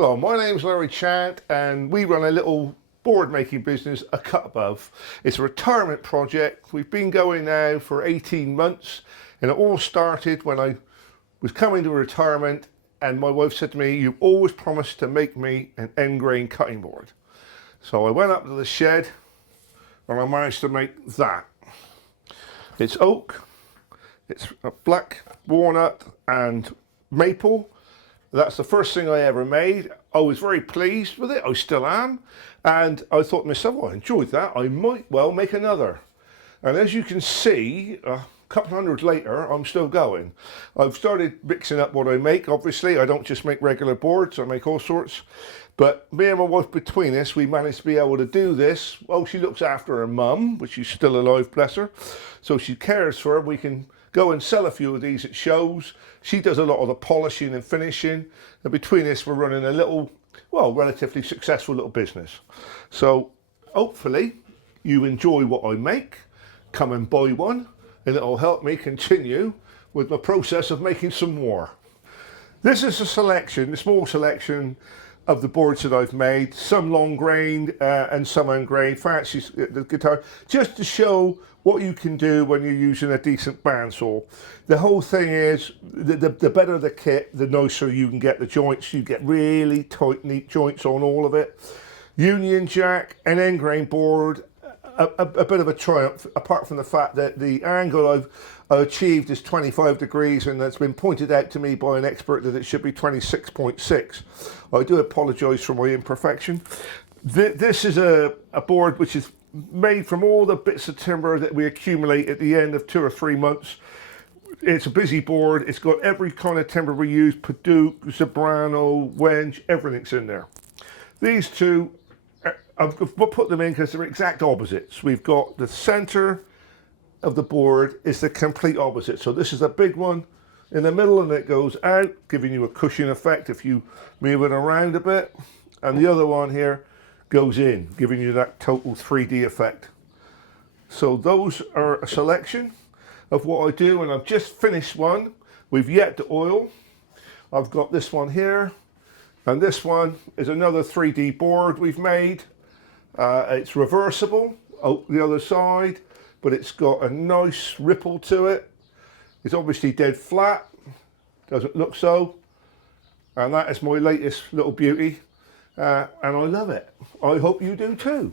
Hello, my name's Larry Chant and we run a little board making business, A Cut Above. It's a retirement project. We've been going now for 18 months and it all started when I was coming to retirement and my wife said to me, "You always promised to make me an end grain cutting board." So I went up to the shed and I managed to make that. It's oak, it's a black walnut and maple. That's the first thing I ever made. I was very pleased with it, I still am. And I thought to myself, well, I enjoyed that, I might well make another. And as you can see, a couple hundred later, I'm still going. I've started mixing up what I make, obviously. I don't just make regular boards, I make all sorts. But me and my wife, between us, we managed to be able to do this. Well, she looks after her mum, which is still alive, bless her. So she cares for her. We can go and sell a few of these at shows. She does a lot of the polishing and finishing. And between us, we're running a little, well, relatively successful little business. So hopefully you enjoy what I make. Come and buy one, and it'll help me continue with my process of making some more. This is a selection, a small selection of the boards that I've made, some long grained and some ungrained, fancy the guitar, just to show what you can do when you're using a decent bandsaw. The whole thing is, the better the kit, the nicer you can get the joints. You get really tight, neat joints on all of it. Union jack, an end grain board, a bit of a triumph, apart from the fact that the angle I've achieved is 25 degrees, and that's been pointed out to me by an expert that it should be 26.6. I do apologise for my imperfection. This is a board which is made from all the bits of timber that we accumulate at the end of 2 or 3 months. It's a busy board. It's got every kind of timber we use, Paduke, Zebrano, Wenge, everything's in there. These two, I've put them in because they're exact opposites. We've got the center of the board is the complete opposite. So this is a big one in the middle and it goes out, giving you a cushion effect if you move it around a bit. And the other one here goes in, giving you that total 3D effect. So those are a selection of what I do, and I've just finished one. We've yet to oil. I've got this one here, and this one is another 3D board we've made. It's reversible out the other side, but it's got a nice ripple to it. It's obviously dead flat, doesn't look so. And that is my latest little beauty, and I love it. I hope you do too.